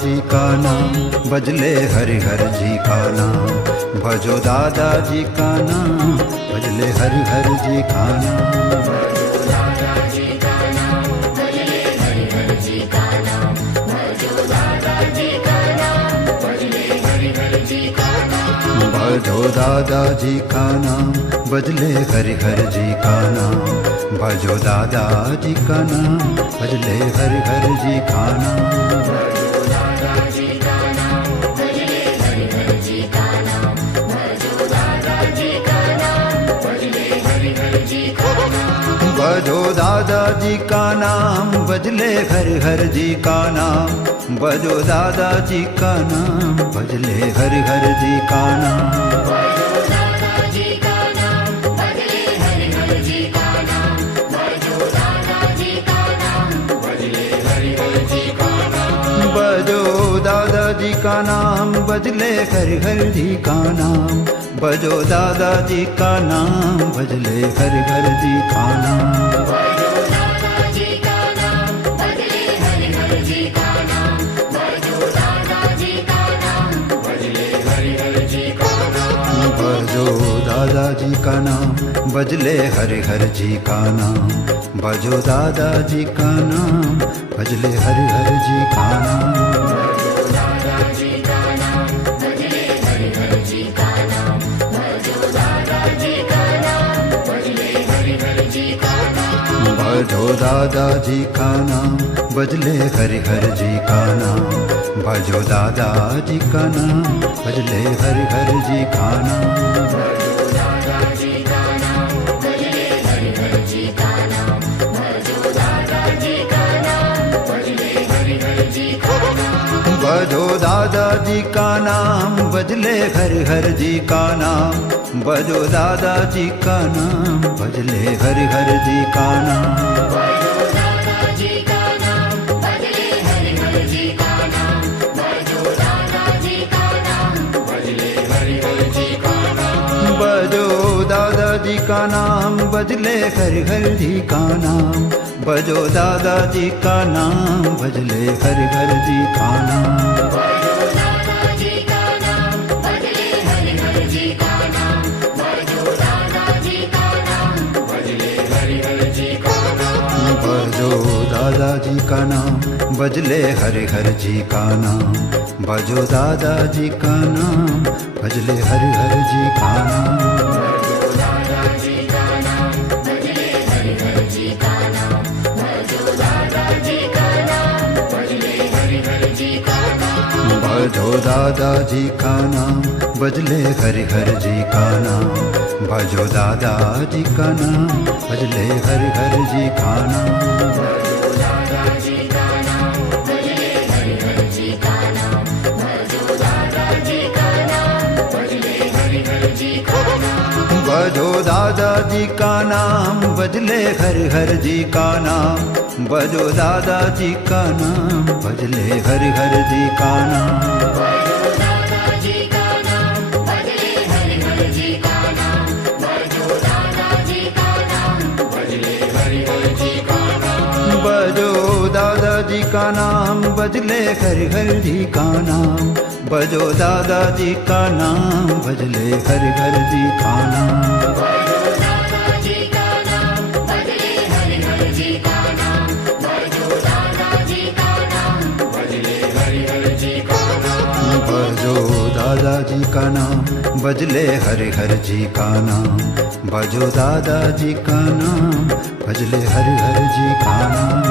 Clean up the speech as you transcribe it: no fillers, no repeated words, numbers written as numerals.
दादाजी का नाम, भजले हरि हर जी का नाम। भजो दादाजी का नाम, भजले हरि हर जी का नाम। भजो दादाजी का नाम, भजले हरि हर जी का नाम। भजो दादाजी का नाम, भजले हरि हर जी का नाम। भजो दादाजी का नाम, भजले हरि हर जी का नाम। भजो दादाजी का नाम, भजले हरि हर जी का नाम। भजो दादाजी का नाम, भजले हरि हर जी का नाम। भजो दादाजी का नाम, भजले हरि हर जी का नाम। भजो दादाजी का नाम, भजले हरि हर जी का नाम। भजो दादाजी का नाम, भजले हरि हर जी का नाम। भजो दादाजी का नाम, भजले हरि हर जी का नाम। भजो दादाजी का नाम, भजले हरि हर जी का नाम। भजो दादाजी का नाम, भजले हरि हर जी का नाम। भजो दादाजी का नाम, भजले हरि हर जी का नाम। भजो दादाजी का नाम, भजले हरि हर जी का नाम। भजो दादाजी का नाम, भजले हरि हर जी का नाम। भजो दादाजी का नाम, भजले हरि हर जी का नाम। भजो दादाजी का नाम, भजले हरि हर जी का नाम। भजो दादाजी का नाम, भजले हरि हर जी का नाम। भजो दादाजी का नाम, भजले हरि हर जी का नाम। भजो दादाजी का नाम, भजले हरि हर जी का नाम। भजो दादाजी का नाम, भजले हरि हर जी का नाम। भजो दादाजी का नाम, भजले हरि हर जी का नाम। भजो दादाजी का नाम, भजले हरि हर जी का नाम। भजो दादाजी का नाम, भजले हरि हर जी का नाम। भजो दादाजी का नाम, भजले हरि हर जी का नाम। भजो दादाजी का नाम, भजले हरि हर जी का नाम। भजो दादाजी का नाम, भजले हरि हर जी का नाम। भजो दादाजी का नाम, भजले हरि हर जी का नाम। भजो दादाजी का नाम, भजले हरि हर जी का नाम। भजो दादाजी का नाम, भजले हरि हर जी का नाम। भजो दादाजी का नाम, भजले हरि हर जी का नाम। भजो दादाजी का नाम, भजले हरि हर जी का नाम। भजो दादाजी का नाम, भजले हरि हर जी का नाम। भजो दादाजी का नाम, भजले हरि हर जी का नाम। भजो दादाजी का नाम, भजले हरि हर जी का नाम। भजो दादाजी का नाम, भजले हरि हर जी का नाम। भजो दादाजी का नाम, भजले हरि हर जी का नाम। भजो दादाजी का नाम, भजले हरि हर जी का नाम। भजो दादाजी का नाम, भजले हरि हर जी का नाम।